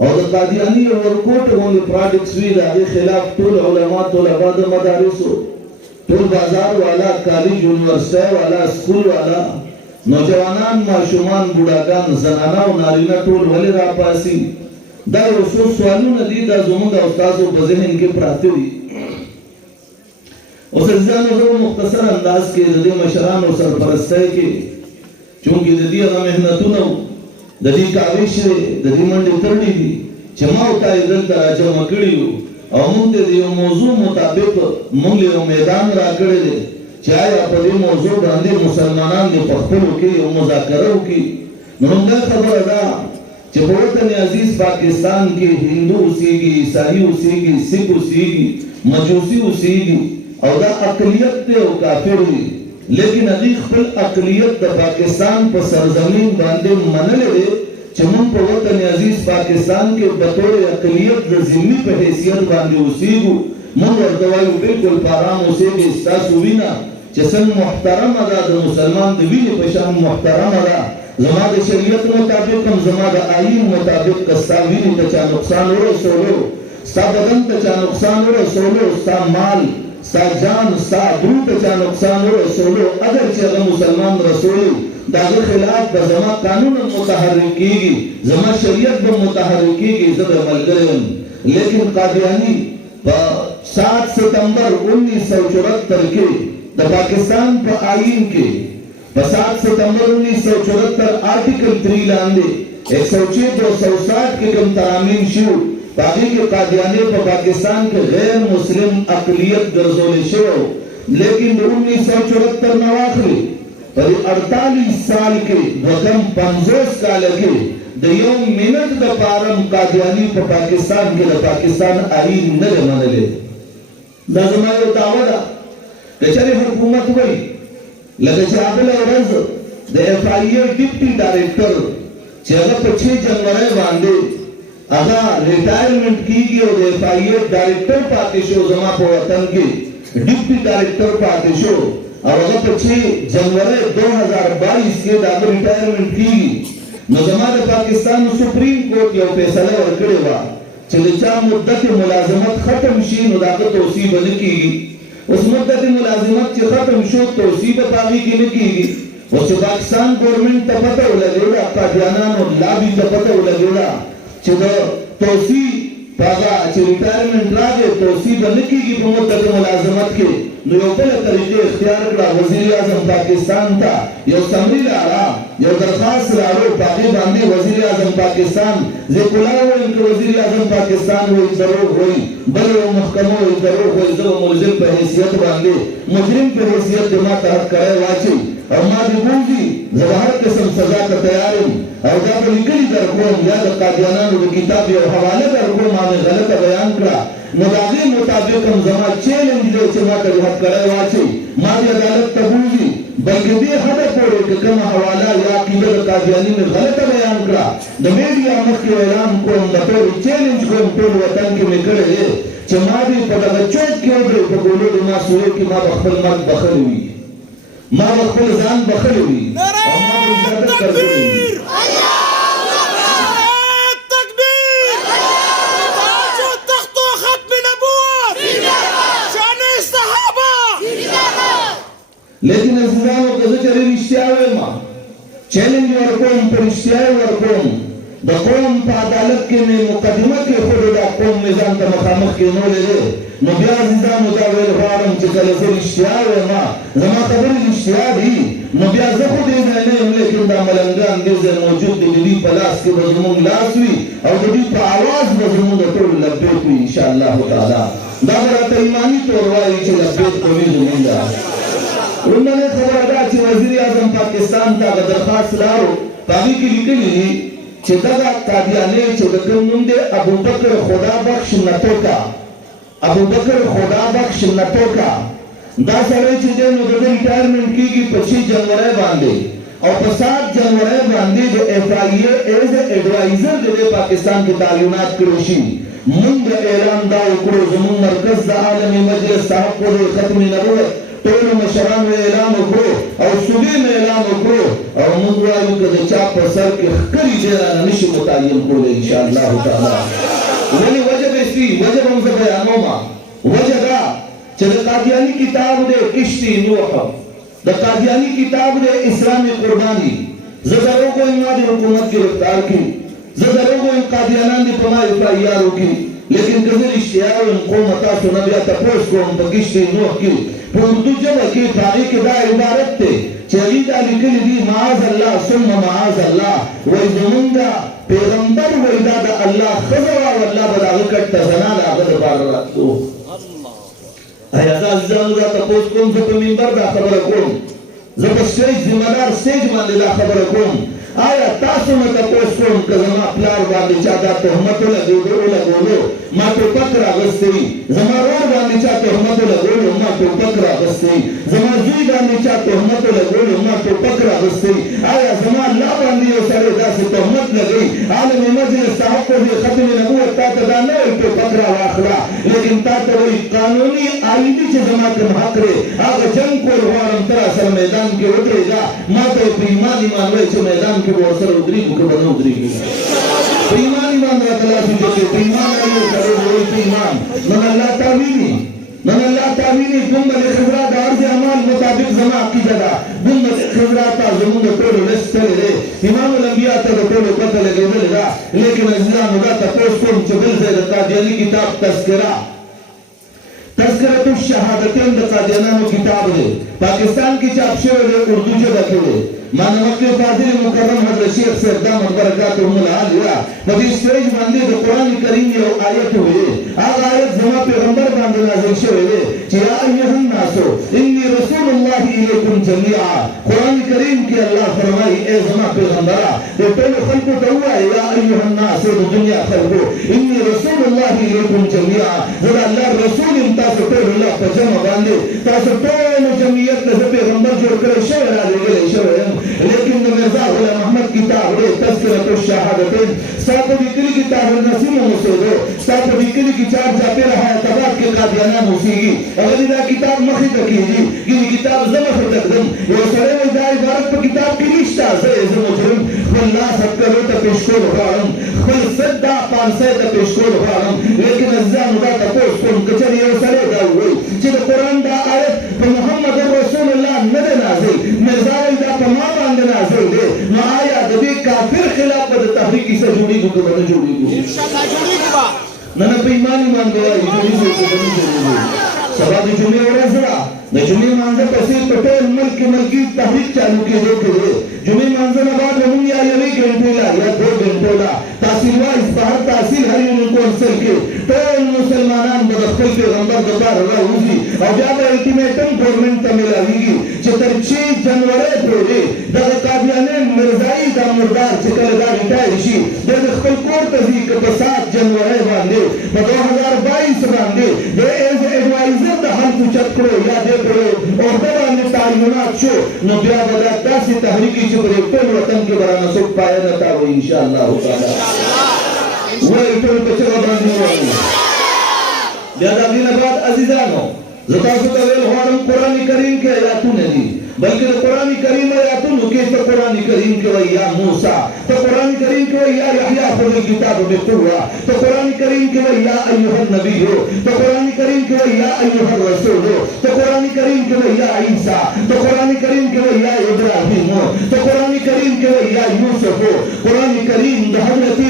او د قادیانی ورکوټ غونډې پراډکټس وی د هغې خلاف ټول علما طلبا د مدارسو ټول بازار والا کالج یونیورسټۍ والا سکول والا نوجوانان ماشومان بوډاګان زنانه او نارینه ټول ولې راپاسي دا یو څو سوالونه دي دا زموږ د استادو په ذهن کې پراته دي اوس ځانو زه مختصر انداز کې د دې مشرانو سرپرستۍ کې چونکې د دې هغه محنتونه د دې کاوش د دې منډې ترړې دي چې ما او تا یې دلته راجمع کړي یو او موږ د یو موضوع مطابق موږ یو میدان راکړی دی چې آیا په دې موضوع باندې مسلمانان دې په خپلو کې یو مذاکره وکړي نو همدا خبره ده چې په وطن عزیز پاکستان کې هندو اوسېږي عیسائی اوسېږي سکھ اوسېږي مجوسی اوسېږي او دا اقلیت دی او کافر دی لیکن هغوی خپل اقلیت د پاکستان په سرزمین باندې منلی دی چې موږ په وطن عزیز پاکستان کې بطور اقلیت د ذمي په حیثیت باندې اوسېږو موږ ورته وایو بالکل په ارام اوسېږئ ستاسو وینه چې څنګه محترمه ده د مسلمان د وینې په شان محترمه ده زما د شریعت مطابق هم زما د آیین مطابق که ستا وینې ته چا نقصان ورسولو ستا بدن ته چا نقصان ورسولو ستا مال ستا جان ستا ابرو ته چا نقصان ورسولو اگر چې هغه مسلمان رسولي د هغه خلاف به زما قانون هم متحرک کېږي زما شریعت به متحرک کېږي زه به ملګری یم لیکن قادیانی په 7 ستمبر 1974 کې د پاکستان په آئین کې په 7 ستمبر 1974 آرټیکل 3 لاندې 106-260 کې کوم ترامیم شو باقی کې قادیانی په پاکستان کې غیر مسلم اقلیت ګرځولې شو لیکن 1974 نه واخلي په 48 سال کې وکم 50 کال کې د یو منټ د پارم قادیانی په پاکستان کې د پاکستان آئین نه منلې دا زما یو دعوه ده که چېرې حکومت وایي لکه چې بله ورځ د اف آی اے ډیپټي ډایرکټر چې هغه په 6 جنوري باندې هغه ریټایرمنټ کیږي او د اف آی اے ډایرکټر پاتې شو زما په وطن کې ډیپټي ډایرکټر پاتې شو او هغه په 6 جنوري 2022 کې د هغه ریټایرمنټ کیږي نو زما د پاکستان سپریم کورټ یو فیصله ورکړې وه چې د چا مدت ملازمت ختم شي نو د هغه توسیع به نه کیږي اوس مدت ملازمت چې ختم شو توسیع به په هغې کې نه کیږي اوس چې پاکستان ګورنمنټ ته پته ولګېده قادیانانو لابي ته پته ولګېده چې د توسیع په هغه چې ریټایرمنټ راغی توسیع به نه کیږي په مدت ملازمت کې نو یو بله طریقې اختیار کړه وزیر اعظم پاکستان ته یو سمري راړه یو درخواست راړو په هغې باندې وزیر اعظم پاکستان زه کلا وایم که وزیر اعظم پاکستان وایي دروغ وایي بل یو محکمه وایي دروغ وایي زه به ملزم په حیثیت باندې مجرم په حیثیت د ما تحت کړی واچوي او ما دې بوځي زه به هر قسم سزا ته تیار یم او دا به لیکلي درکوم یا د قادیانانو د کتاب یو حواله درکوم ما مې غلطه بیان کړه نو د هغې مطابق هم زما چیلنج دی چې ما ته رحت کړی واچوي ما دې عدالت ته بوځي بلکې دې حده پورې که کومه حواله یا عقیده د قادیاني مې غلطه بیان کړه د میډیا مخکې اعلان کوم د ټول چیلنج کوم ټول وطن کې مې کړی دی چې ما دې په دغه چوک کې ودرې په ګولو د ما سوی کې ما به خپل مرګ بخښلی وي ما به خپل ځان بخښلی وي او ما به عزت کړلی وي لیکن عزیزانو که زه چېرې رښتیا وایم چیلنج ورکوم په رښتیا یې ورکوم د قوم په عدالت کې مې مقدمه کېښودې دا قوم مې ځان ته مخامخ کېنولی دی نو بیا عزیزانو دا ویل غواړم چې کله زه رښتیا وایم زما خبرې رښتیا دي نو بیا زه خو دې ځای نه یم لیکن دا ملنګان دې ځای موجود دي د دوی په لاس کې به زموږ لاس وي او د دوی په اواز به زموږ د ټولو لبیک وي انشاءالله تعالی دا به راته ایماني طور وایي چې لبیک به وي زموږ لومړنۍ خبره دا چې وزیر اعظم پاکستان ته هغه درخواست لاړو په هغې کې لیکلي دي چې دغه قادیانی چې د کوم نوم دی ابوبکر خدا بخش نتوکا ابوبکر خدا بخش نتوکا دا سړی چې دی نو د ده ریټایرمنټ کېږي په 6 جنوري باندې او په 7 جنوري باندې د اف آی اے ایز ایډوایزر د دې پاکستان کې تعلیمات کړي شي موږ اعلان دا وکړو زموږ مرکز د عالمي مجلس تحفظ ختم نبوت ټول مشران اعلان وکړو او سودین اعلان وکړو او موږ وایو که د چا په سر کې ښکلي ځای رانه نشي متعین کولی انشاءالله تعالی. ولې وجه به سي وجه به هم زه بیانومه. وجه دا چې د قادیاني کتاب دی کشتي نوح، د قادیاني کتاب دی اسلام قرباني. زه دروغ وایم ما د حکومت ګرفتار کړي، زه دروغ وایم قادیانان دې په ما FIR وکړي، لیکن که زه رښتیا وایم قومه تاسو نه بیا تپوس کوم په کشتي نوح کې په اردو ژبه کې په هغې کې دا عبارت دی چې هغوی دا لیکلي دي معاذ الله ثم معاذ الله. وایي زمونږ پیغمبر وایي دا د الله ښځه وه او الله به د هغه کټ ته زنان هغه دپاره راتلو. ایا زه عزیزانو دا تپوس کوم، زه په منبر دا خبره کوم، زه په سټیج ذمه دار سټیج باندې دا خبره کوم. آیا تاسو نه تپوس کوم که زما پلار باندې چا دا تهمت ولګولو ما ټوپک راغستی وي، زما رور باندې چا تهمت ولګولو ما ټوپک راغستی وي، زما زوی باندې چا تهمت ولګولو ما ټوپک راغستی وي. آیا زما الله باندې یو سړی داسې تهمت لګوي عالم مجلس صاحب کو دې ختم نبوت تا ته دا نه وایي ټوپک راواخله، لیکن تا ته وایي قانوني آئیني چې زما کوم حق دی هغه جنګ کول غواړم ته راسره میدان کې ودرېږه. ما ته یې په ایمان وایي چې میدان کې به ورسره ودرېږو که به نه ودرېږو. په ایمان راته لاسې جوړې په ایمان راوړو سړی به وایي په ایمان. نن الله تعویلي نن الله تعویلي ګنبد خضرا د عرض اعمال مطابق زما عقیده ده. ګنبد خضرا ته زموږ د ټولو لست تللی دی، امام الانبیا ته د ټولو پته لګېدلې ده. لیکن عزیزانو دا تپوس کوم چې بل ځای د قادیاني کتاب تذکرة الشهادتین د قادیانانو کتاب دی، پاکستان کې چاپ شوی دی، اردو ژبه کې دی. مانا مکی فاضل مکرم حضرت شیخ صاحب دامت برکاتهم العالیہ په دې سټیج باندې د قرآن کریم یو آیت وی، هغه آیت زما پیغمبر باندې نازل شوی دی چې یا ایها الناس انی رسول الله الیکم جميعا. قرآن کریم کې الله فرمایي ای زما پیغمبره د ټولو خلکو ته ووایه یا ایها الناس د دنیا خلکو انی رسول الله الیکم جميعا، زه د الله رسول یم تاسو ټول الله په جمع باندې تاسو ټولو جمعیت ته زه پیغمبر جوړ کړی شوی رالېږلی شوی یم. لیکن مرزا غلام احمد کتاب دی تذکرة الشهادتین ستا په لیکلي کې طاهر نسیم هم اوسېدو، ستا په لیکلي کې چار چاپېره حیات آباد کې قادیانان اوسېږي، هغه دې دا کتاب مخې ته کېږي. ګینې کتاب زه مخې ته کړم، یو سړی وایي دا عبارت په کتاب کې نشته، زه مجرم خپل لاس هتکړو ته پیش کول غواړم، خپل صد دا پانسۍ ته پیش کول غواړم. لیکن عزیزانو دا تپوس کوم که چېرې یو سړی دا ووایي چې د قرآن دا آیت په محمد رسول الله نه دی نازل، مرزا وایي دا په ما باندې نازل دی، نو آیا د دې کافر خلاف به د تحریک کیسه جوړېږو که به نه جوړېږو؟ نه نه په ایمان باندې وایي جوړېږو که به نه جوړېږو. سبا د جمعې ورځ ده، د جمعې مانځه پسې په ټول ملک کې ملکي تحریک چالو کېدو کې دی. جمعې مانځه نه بعد زموږ یا یوې ګنټې لا یا 2 ګنټو لا تحصیل وایز په هر تحصیل هر یو کونسل کې ټول مسلمانان به د خپل پیغمبر دپاره راوځي او بیا به الټیمیټم ګورنمنټ ته میلاویږي چې تر 6 جنورۍ پورې دغه قادیاني مرزایي دا مردار چې کله دا ریټایر شي دی د خپل کور ته ځي که په 7 جنورۍ باندې په 2022 باندې د ایز ایډوایزر د حل اوچت کړو یا دې پرې عہده باندې تعینات شو، نو بیا به دا داسې تحریکي چې پرې ټول وطن کې به رانه څوک پایه نه تاوي انشاءالله تعالی. وایي ټول په چغه باندې ووایو. بیا د هغې نه بعد عزیزانو زه تاسو ته ویل غواړم قرآن کریم کې آیاتونه دي، بلکې د قرآن کریم آیاتونو کې ته قرآن کریم کې وایي یا موسی، ته قرآن کریم کې وایي یا یحیی خذ الکتاب بقوه، ته قرآن کریم کې وایي یا ایها النبی، ته قرآن کریم کې وایي یا ایها الرسول، ته قرآن کریم کې وایي یا عیسی، ته قرآن کریم کې وایي یا ابراهیم، ته قرآن کریم کې وایي یا یوسف. قرآن کریم د حضرت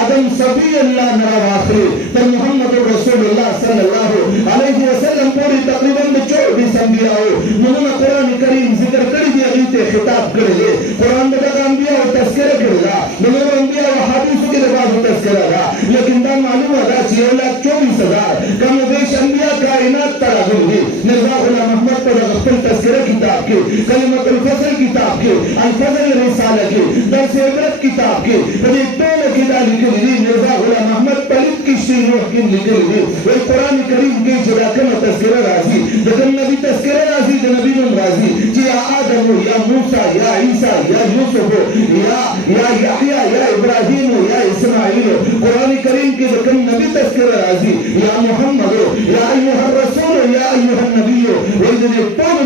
آدم صفی الله نه راواخلي تر محمد رسول الله صلی الله علیه وسلم پورې تقریبا د 24 انبیاءو نومونه قرآن کریم ذکر کړي دي، هغوی ته خطاب کړی دی. قرآن د دغه انبیاءو تذکره کړې ده، د نورو انبیاءو حدیثو کې د بعضو تذکره ده، لیکن دا معلومه ده چې 1,24,000 کم و بیش انبیاء کائنات ته راغلي دي. مرزا غلام احمد په دغه خپل تذکره کتاب کې، کلمة الفضل کتاب کې، الفضل رساله کې، درس عبرت کتاب کې په دې ټوله کې دا لیکلي دي. مرزا غلام احمد په لیک کې شعر روح کې لیکلي دي، وایي قرآن کریم کې چې دا کومه تذکره راځي د کوم نبي تذکره راځي د نبي نوم راځي چې یا آدم یا موسی یا عیسی یا یوسف یا یحیی یا ابراهیم یا اسماعیل. قرآن کریم کې د کوم نبي تذکره راځي یا محمد یا ایها الرسول یا ایها النبی. وایي د دې ټولو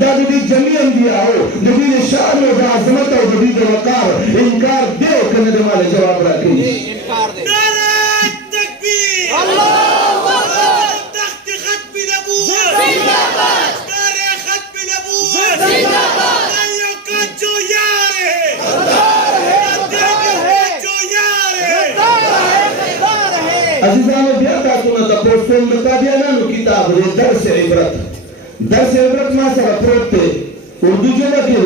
دا دی جمعی انبیاء ہو دی شان و دا عظمت و دی وقار انکار دے کنے دے مالے جواب رکھیں انکار دے نعرہ تکبیر اللہ تخت ختم نبوت زندہ باد نعرہ ختم نبوت زندہ باد نعرہ کا جو یار ہے غدار ہے غدار ہے جو یار ہے غدار ہے عزیزان بیا تاسونا تقوص کو مقابیانانو کتاب دے درس عبرت ما سره پروت تے اردو جمع کے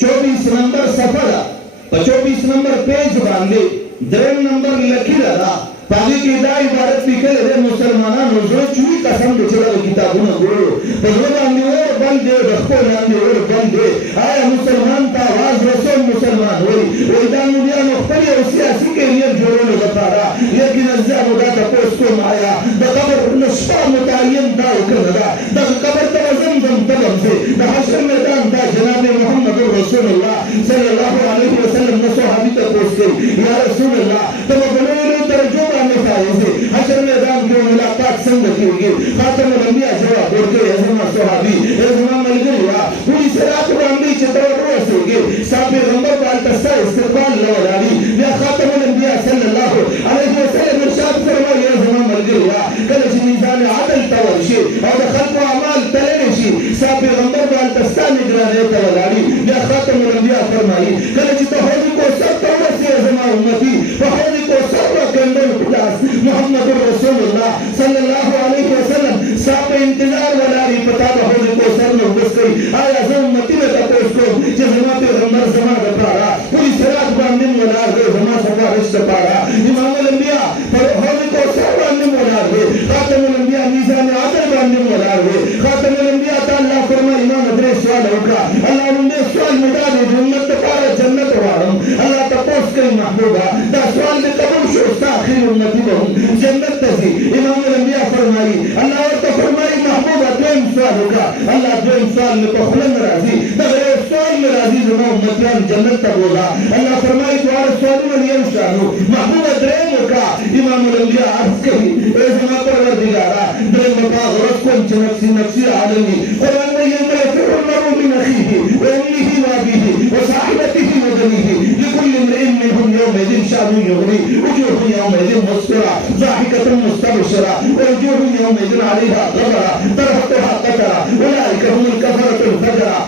24 نمبر صفحہ دا 24 نمبر پیج باندے 3 نمبر لکھی رہا پاگی کی دا عبارت لکھے رہے مسلمانانو زو چوی قسم دے چلا کتابونا گورو پزو باندے اور بندے رخو باندے اور بندے آیا مسلمان تا آواز رسول مسلمان ہوئی ویدان مدیان مختلی اور سیاسی کے لیے جوڑو لگا پارا لیکن ازیان دا تپوس کو مایا دا قبر نشفا متعین دا اکرنا دا قبر تا زمزم تبم سے دا حشر میدان دا جناب محمد رسول اللہ صلی اللہ علیہ وسلم نسو حبی تپوس کے یا رسول اللہ تب بلولو ترجمہ مثالی سے حشر میدان کے ملاقات سنگ کیوگی خاتم الانبیاء جواب بورکے ازمہ صحابی ازمہ ملگریا پوری سراط باندی چطور روسے گے صاحب غمبر بالتسا استقبال لولالی یا خاتم الانبیاء صلی اللہ علیہ وسلم ارشاد فرمائی ازمہ ملگریا کلچ میزان عدل تورشی اور خلق و عمال تلنشی صاحب غمبر بالتسا نگرانے تولالی یا خاتم الانبیاء فرمائی کلچ تحوضی کو سب توسی ازمہ امتی وحوضی کو سب رکندل پلاس محمد رسول اللہ صلی اللہ علیہ وسلم صاحب انتظار ولاری پتا بحوضی کو سر میں بس گئی آیا زم امتی میں تپوس کو جزمہ پہ غمبر زمان دپارا پوری سراط باندن ولار دے زمان سفارش دپارا امام الانبیاء حوضی کو سر باندن ولار دے خاتم الانبیاء میزان عدل باندن ولار دے خاتم الانبیاء تا اللہ فرما امام ادرے سوال ہوکا اللہ انہیں سوال مٹا دے جو امت تپارا جنت وارم اللہ تپوس کئی محبوبہ دا سوال میں قبول شو ساخیر امتی بہم جنت تزی امام الانبیاء فرمائی اللہ اور تو فرمائی محبوبہ دویم سوال ہوکا اللہ دویم سوال میں پخلن راضی دغیر سوال میں راضی زمان امتیان جنت تبولا اللہ فرمائی دوار سوالی من ینشانو محبوبہ درین ہوکا امام الانبیاء عرض کہی اے زمان پروردگارا درین مطا غرص کن چھ نفسی عالمی قرآن میں یہ ملفر المرو من اخیه وامنه وابیه وصاحبته وبنیه لكل امرئ منهم يومئذ شأن يغني وجوه يومئذ مسفرة ضاحكة مستبشرة ووجوه يومئذ عليها غبرة ترهقها قترة أولئك هم الكفرة الفجرة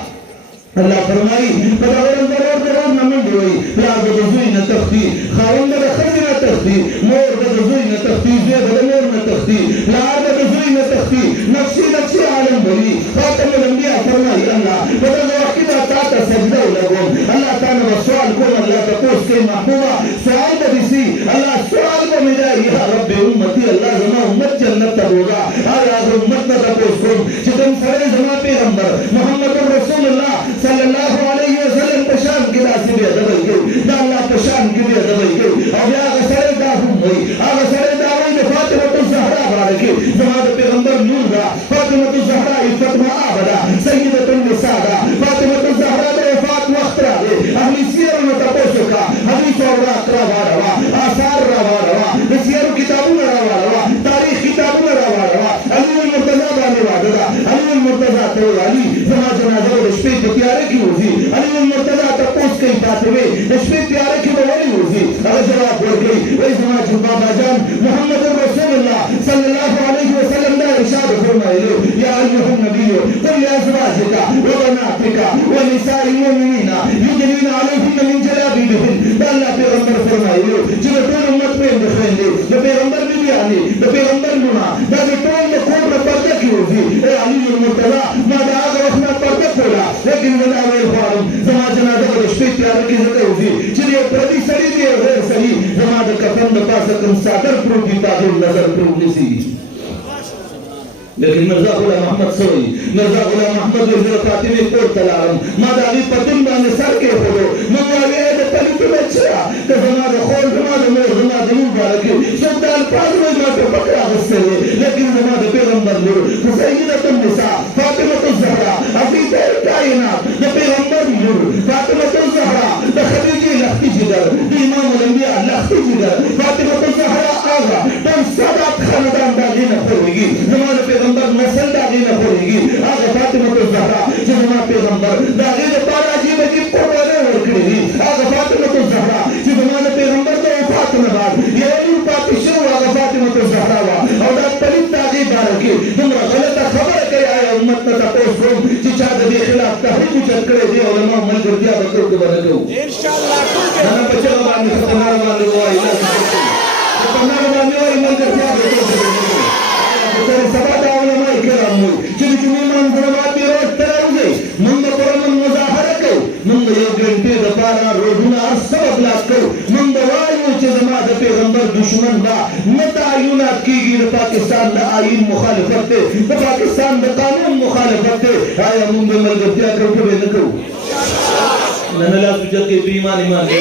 اللہ فرمائی پداورن ضرور نمن دوئی لا بغزوی نتختی خاون بغزوی نتختی مور بغزوی نتختی زید مور نتختی لا بغزوی نتختی نفسی عالم بری خاتم الانبیاء فرمائی اللہ بدل وقتا تاتا سجدہ لگون اللہ تعالی سوال کون اللہ تقوس کے محبوبہ سوال بدیسی اللہ سوال کو مجائی یا رب امتی اللہ زمان امت جنت تبوگا آیا امت تقوس کون چتن سرے زمان پیغمبر محمد رسول اللہ صلی اللہ علیہ وسلم پشان کی راسی بھی ادبائی گئی دا اللہ پشان کی بھی ادبائی گئی اور یا غسر داہم ہوئی آغسر داہم فاطمة الزہرہ بارکی زمان پیغمبر نور دا فاطمة الزہرہ فتمہ آبدا سیدت النساء دا فاطمة الزہرہ دا وفات وقت را دے اہلی سیر میں تپوسو کا حدیث و اوراق روا روا آثار روا روا سیر کتابوں روا روا تاریخ کتابوں روا روا علی المرتضی بانے وعددا علی المرتضی تیو علی زمان جنازہ و رشپے پیارے کی ہوزی علی المرتضی تپوس کئی فاطمے رشپے پیارے کی بولی ہوزی اگر جواب بول گئی وہی زمان جنبا باجان محمد رسول اللہ صلی اللہ علیہ وسلم دا ارشاد فرمائے لو یا ایوہ النبی قل لازواجکا وبناتکا ونساء المؤمنین یدنین علیہن من جلابیبہن دا اللہ پیغمبر فرمائے لو جب طول امت میں اندخین دے دا پیغمبر بھی آنے دا پیغمبر لنا دا طول مقوم پردہ کی ہوزی اے علی المرتضی ما دا آگا وقنا پردہ کھولا لیکن ولا ویل خوارم زمان جنازہ و رشپے پیارے کی ذکر ہوزی چلی پردی سڑی دی غیر سڑی زمان دا کفن دا پاسکم سادر پروٹی تاجر نظر پروٹی سی لیکن مرزا غلام احمد سوئی مرزا غلام احمد وزیر فاطمی پور تلارم ماداوی پتن بانے سر کے پھولو منگواوی اید پلی تو بچیا کہ زمان خول زمان مور زمان نور بارکی سلطان پاس روز ماتے پکڑا غصے لے لیکن زمان پیغمبر نور سیدت النساء فاطمة الزہرہ عقیدہ کائنات پیغمبر نور فاطمة الزہرہ خدیجی لختی جگر امام الانبیاء لختی جگر فاطمة الزہرہ آغا تن سادات خلق فاطمة الزهرا چې زمانه پیغمبر د وفات نه بعد یو لور پاتې شوه هغه فاطمة الزهرا وه او دا پلیت د هغې باره کې دومره غلطه خبره کوي آیا امت نه تپوس کوم چې چا د دې خلاف تحریک اوچت کړی دی علماو ملګرتیا به کوو که به نه کوو نه په چغه باندې خطرناک باندې ووایي خطرناک باندې وایي ملګرتیا به کوو که به نه کوو تر سبا دا علماء کرام وایي چې د جمعې لمانځنه بعد دې روډ ته راوځئ موږ به پرامن مظاهره کوو موږ به یو ګنټې دپاره روډونه هر څه به بلاک کوو موږ به وایو چې زما د پیغمبر دشمن به نه تعینات کېږي د پاکستان د آئین مخالفت دی د پاکستان د قانون مخالفت دی آیا موږ به ملګرتیا کوو که به نه کوو نن لاس اوچت کړئ بې ایمان ایمان دی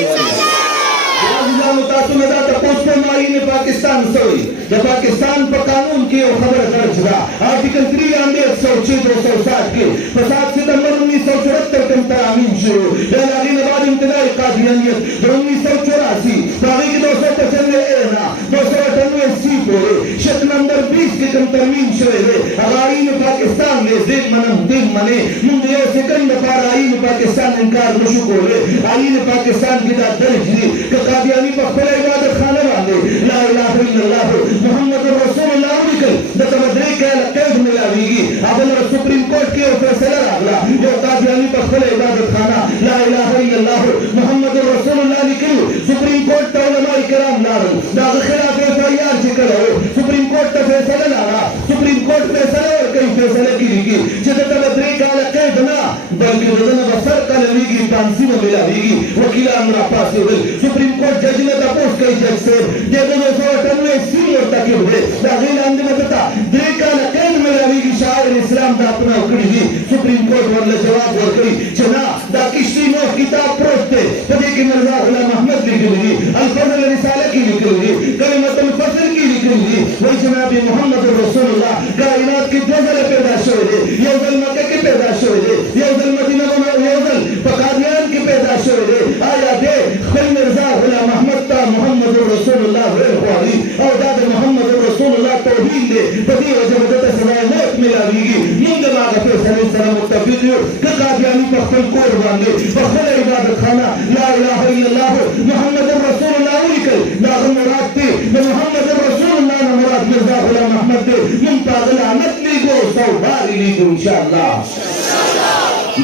عزیزانو تاسو نه دا تپوس کوم آئین پاکستان څه وایي د پاکستان په قانون کې یو خبره درج ده آرټیکل 3 لاندې 106 260 کې په 7 ستمبر 1974 کې ترامیم شوی بیا د هغې نه بعد امتداد قادیانیت د 1984 په هغې کې 295 اے نه 298 سی پورې شرط نمبر 20 کې کوم ترمیم شوی دی هغه آئین پاکستان دی زه منم دې منې موږ یو سکند لپاره آئین پاکستان انکار نشو کولی آئین پاکستان کې دا درج دی که قادیانی په خپله عبادت خانه باندې لا اله الا الله محمد رسول الله ولیکل دته به 3 کاله قید ملاویږي هغه له سپریم کورټ کې یو فیصله راغله یو قادیاني په خپله عبادت خانه لا اله الا الله محمد رسول الله لیکلي سپریم کورټ ته علماء کرام لاړل د هغه خلاف FIR چې کړی و سپریم کورټ ته فیصله لاړه سپریم کورټ فیصله ورکوي فیصله کې لیکي چې دته به 3 کاله قید نه بلکې د ده نه به سر قلمېږي پانسي به ملاویږي وکیلان راپاڅېدل سپریم کورټ جج نه تپوس کوي جج صاحب د 298 سی مرتکب دی د هغې لاندې به درته 3 کاله قید ملاویږي شاعر اسلام دا اپناو کړي دي سپریم کورټ ورله جواب ورکړي چې نه دا کشتي نوح کتاب پروت دی په دې کې مرزا غلام احمد لیکلي دي الفضل رساله کې لیکلي دي کلمة الفضل کې لیکلي دي وایي جناب محمد رسول الله کائنات کې 2 ځله پیدا شوی دی یو ځل مکه کې پیدا شوی دی یو ځل مدینه یو ځل په قادیان کې پیدا شوی دی آیا دې خپل مرزا غلام احمد ته محمد رسول الله ویل غواړي او دا د محمد رسول الله توهین دی په دې وجه به دته سزای موت ملاویږي موږ د هغه فیصلې سره متفق یو که قادیاني په خپل کور باندې په خپله عبادت خانه لا اله الا الله محمد رسول الله ولیکل د هغه مراد دی د محمد رسول الله نه مراد مرزا غلام احمد دی موږ په هغه لعنت لیږو سوبار یې لیږو انشاءالله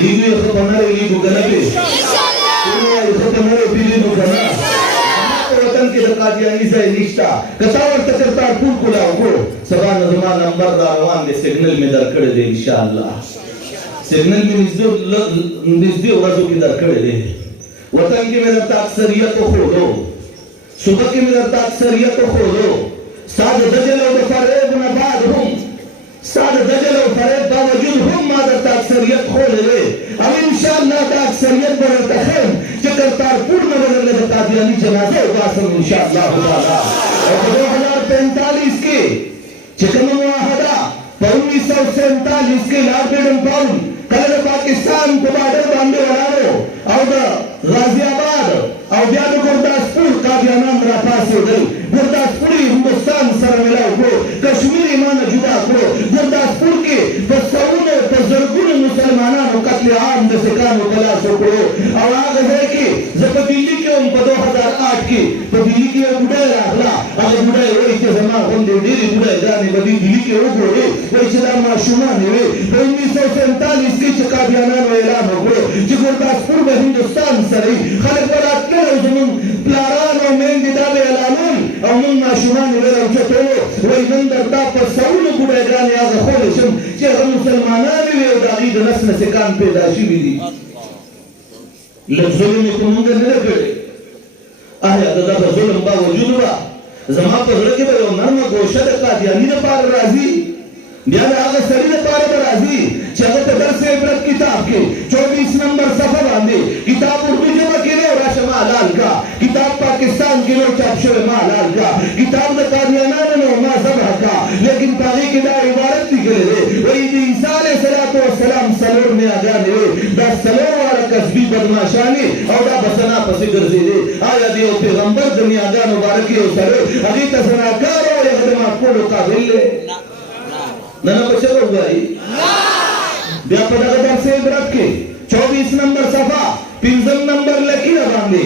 لیږو یې ښه په نرۍ لیږو که نه پرې ووایي ښه په نرۍ پرې لیږو که نه وطن کې د قادیاني ځای نشته که تا ورته کرتارپور کولاو کړو سبا نه زما نمبر را روان دی سګنل مې درکړی دی انشاءالله سګنل مې نږدې ورځو کې درکړی دی وطن کې مې درته اکثریت وښودو صبح کې مې درته اکثریت وښودو ستا د دجل او د فریب نه بعد هم ستا د دجل او فریب باوجود هم ما درته اکثریت ښودلی دی او انشاءالله دا اکثریت به درته ښیم چې کرتارپور نه به درله د قادیاني جنازه وباسم انشاءالله تعالی او په 2045 کې چې کومه معاهده په 1947 کې لارډ بیډن پاون کله د پاکستان په بارډر باندې ولاړو او د غازی آباد او بیا د ګرداسپور قادیانان راپاڅېدل ګرداسپور هندوستان سره ملاو کړو کشمیر یې مانه جدا کړو ګرداسپور کې په سوونو په زرګونو مسلمانانو قتل عام د سکانو په لاس وکړو او هغه ځای کې زه په دلي کې وم په 2008 کې په دلي کې یو بوډۍ راغله هغه بوډۍ وایي چې زما غوندې ډېرې بوډایګانې به دې دلي کې وګورې وایي چې دا ماشومانې وې په 1947 کې چې قادیانانو اعلان وکړو چې ګرداسپور به هندوستان سره وي خلک به راتلل او زموږ پلاران او میندې دا به اعلانول او موږ ماشومان یې راوچتولو وایي نن درته په سوونو بوډایګانې هغه ښولی شم چې هغه مسلمانانې وي او د هغې د نس نه سکان پیدا شوي دي لږ ظلم یې په موږ نه دی کړی آیا د دغه ظلم باوجود به زما په زړه کې به یو نرمه ګوشه د قادیاني دپاره راځي بیا د هغه سړي دپاره به راځي چې هغه په درس عبرت کتاب کې 24 نمبر صفحه باندې کتاب اردو ژبه کې دی راشه ما حلال کا کتاب پاکستان کې نو چاپ شوی ما حلال کا کتاب د قادیانانو نو ما ذبح کا لیکن په هغې کې دا عبارت لیکلی دی وایي د عیسی علیه السلام څلور میاګانې وې دا څلور واړه کسبي بدماشانې او دا به ثنا پسې ګرځېدې آیا د یو پیغمبر د میاګانو باره کې یو سړی هغې ته ثناکار وایي هغه د معقولو قابل دی نه نه په چغه ووایي بیا په دغه درس عبرت کې 24 نمبر صفحه 5 نمبر لکیره باندې